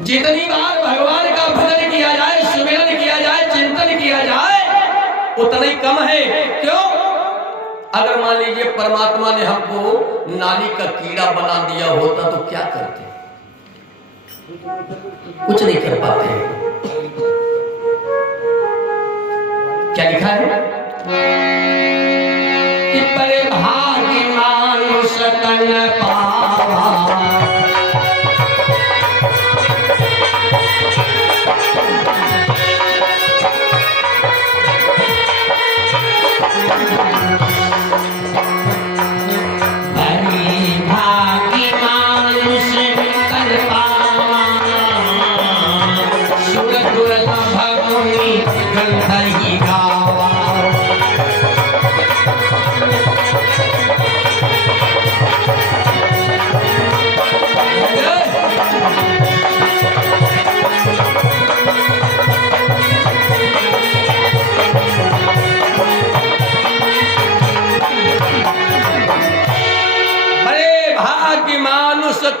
जितनी बार भगवान का भजन किया जाए, सुमिरन किया जाए, चिंतन किया जाए, उतना ही कम है। क्यों? अगर मान लीजिए परमात्मा ने हमको नाली का कीड़ा बना दिया होता तो क्या करते? कुछ नहीं कर पाते। क्या लिखा है कि बड़े भाग्य मानुष तन पावा,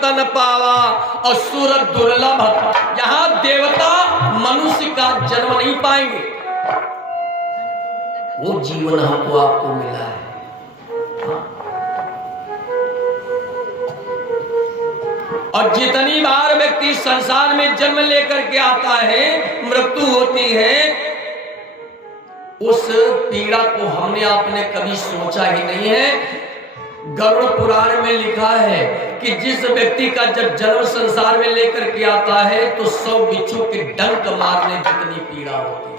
तन पावा और सूरत दुर्लभ। यहां देवता मनुष्य का जन्म नहीं पाएंगे। वो जीवन हमको आपको मिला है। और जितनी बार व्यक्ति संसार में जन्म लेकर के आता है, मृत्यु होती है, उस पीड़ा को हमने आपने कभी सोचा ही नहीं है। गरुड़ पुराण में लिखा है कि जिस व्यक्ति का जब जन्म संसार में लेकर के आता है तो 100 बिच्छू के डंक मारने जितनी पीड़ा होती है,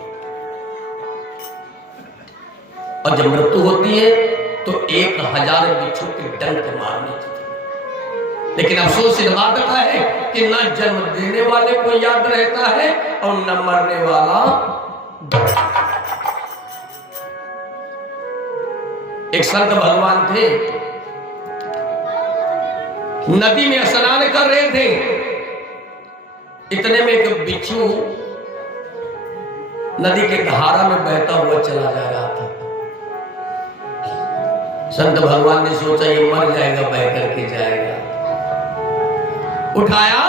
और जब मृत्यु होती है तो 1000 बिच्छू के डंक मारने जितनी। लेकिन अफसोस इस बात का है कि न जन्म देने वाले को याद रहता है और न मरने वाला। एक संत भगवान थे, नदी में स्नान कर रहे थे। इतने में एक बिच्छू नदी के धारा में बहता हुआ चला जा रहा था। संत भगवान ने सोचा ये मर जाएगा, बह करके जाएगा। उठाया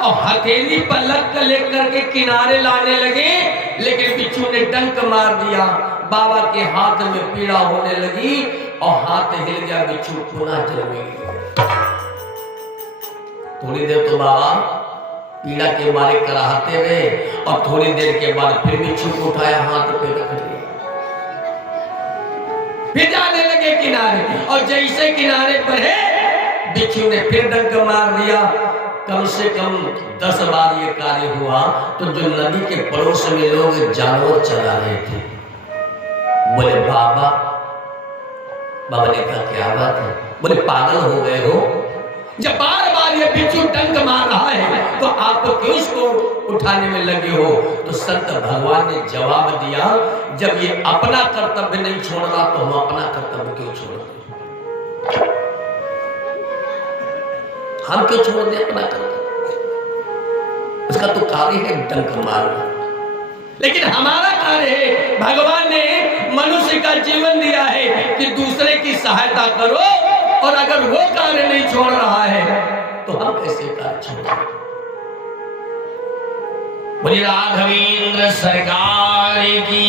और हथेली पर लग कर लेकर के किनारे लाने लगे, लेकिन बिच्छू ने डंक मार दिया। बाबा के हाथ में पीड़ा होने लगी और हाथ हिल गया, बिच्छू पुनः जल में गिर गया। थोड़ी देर तो बाबा पीड़ा के मारे कराहते रहे और थोड़ी देर के बाद फिर बिच्छू को उठाया, हाथ पे रख लिया, फिर जाने लगे किनारे। और जैसे किनारे पर है, बिच्छू ने फिर डंक मार दिया। कम से कम 10 बार ये कार्य हुआ। तो जो नदी के पड़ोस में लोग जानवर चला रहे थे, बोले बाबा ने कहा क्या बात है? बोले पागल हो गए हो? जब बार बार ये बिच्छू डंक मार रहा है तो आप क्यों इसको उठाने में लगे हो? तो संत भगवान ने जवाब दिया, जब ये अपना कर्तव्य नहीं छोड़ रहा तो हम अपना कर्तव्य क्यों छोड़ते? हम क्यों छोड़ दें अपना कर्तव्य? उसका तो कार्य है डंक मारना, लेकिन हमारा कार्य है, भगवान ने मनुष्य का जीवन दिया है कि दूसरे की सहायता करो। और अगर वो कार्य नहीं छोड़ रहा है तो हम कैसे कार्य छोड़ें? बोलिए राघवेंद्र सरकार की।